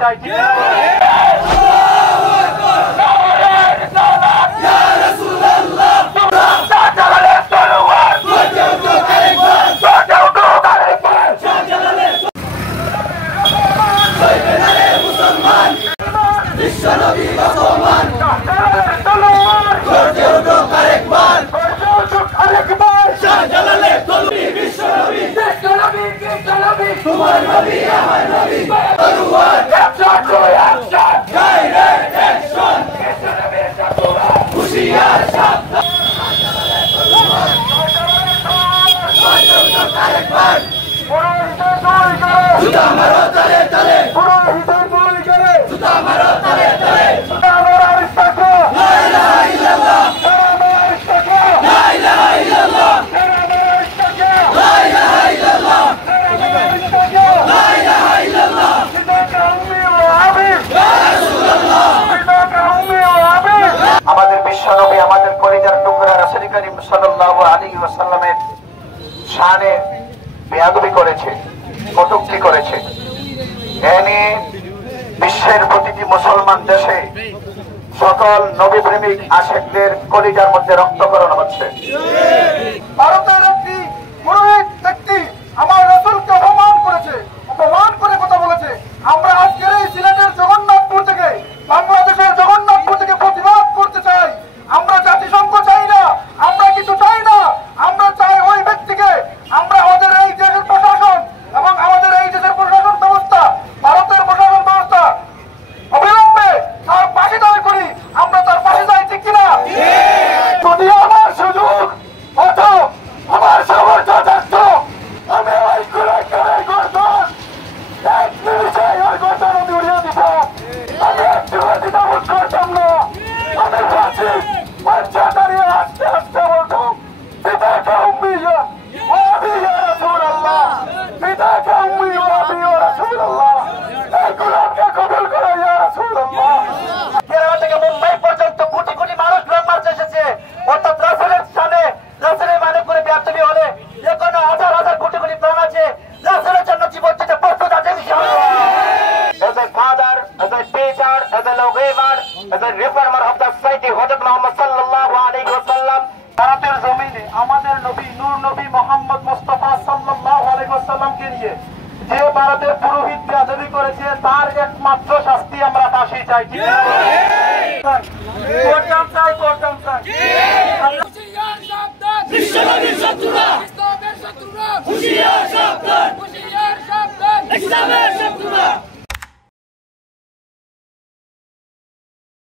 চাই। তোমার নবী আমার নবী তরুয়ার action to action direct action হুশিয়ার সাবধান আরেকবার জুতা মারো তালে তালে পুরোহিতের গুলি করে জুতা মারো তালে তালে লা ইলাহা ইল্লাল্লাহ লা ইলাহা ইল্লাল্লাহ লা ইলাহা ইল্লাল্লাহ লা ইলাহা ইল্লাল্লাহ আমাদের বিশ্বনবী আমাদের কলিজার টুকরা রাসূল করিম সাল্লাল্লাহু আলাইহি ওয়াসাল্লামের শানে বেয়াদবি করেছে, কটূক্তি করেছে। এনে বিশ্বের প্রতিটি মুসলমান দেশে সকল নবী প্রেমিক আশিকদের কলিজার মধ্যে রক্তকরণ হচ্ছে। ভারতের একটি পুরোহিত ব্যক্তি আমার রাসূলকে অপমান করেছে, অপমান করে কথা বলেছে। আমরা আজকের এই সিলেটের জগন্নাথপুর থেকে, বাংলাদেশের জগন্নাথপুর থেকে প্রতিবাদ করতে চাই। আমরা জাতিসংঘ চাই না, আমরা কিছু চাই না, আমরা চাই ওই ব্যক্তিকে। আমরা আমাদের এই দেশের প্রশাসন এবং আমাদের এই দেশের প্রশাসন ব্যবস্থা, ভারতের প্রশাসন ব্যবস্থা অবিলম্বে তার ফাঁসি দাবি করি। আমরা তার ফাঁসি চাই, ঠিক কিনা? যদি আমার সুযোগ হতো, আমার সামর্থ্য থাকতো, আমি ওই কুলাঙ্গারের গর্দন এক নিমিষে ওই গর্দন আমি উড়িয়ে দিতাম। আমি একটু দ্বিধাবোধ করতাম না। আমি ফাঁসি মঞ্চে দাঁড়িয়ে আস্তে আস্তে বলতাম, পিতাকে উম্মি ও আবি ইয়া রাসূলুল্লাহ, পিতাকে উম্মি ও আবি ইয়া রাসূলুল্লাহ, এই কুলাঙ্গারকে কবুল করো ইয়া রাসূলুল্লাহ। কেরালা থেকে মুম্বাই পর্যন্ত কোটি কোটি মানুষ লং মার্চ এসেছে, অর্থাৎ রাসূলের শানে, রাসূলের মানে করে বেয়াদবি হলে যে কোনো হাজার হাজার কোটি কোটি প্রাণ আছে রাসূলের জন্য জীবন দিতে প্রস্তুত আছে ইনশাআল্লাহ। As a father, as a teacher, as a lawgiver, as a reformer of the society, Hujjat Muhammad sallallahu alaihi wasallam, ভারতের জমিনে আমাদের নবী নূর নবী মোহাম্মদ মুস্তাফা সাল্লাল্লাহু আলাইহি ওয়াসাল্লামকে নিয়ে যে ভারতের পুরোহিত বেয়াদবি করেছে তার একমাত্র শাস্তি আমরা ফাঁসি চাই। ঠিক আছে? কোর্টাম চাই, কোর্টাম চাই।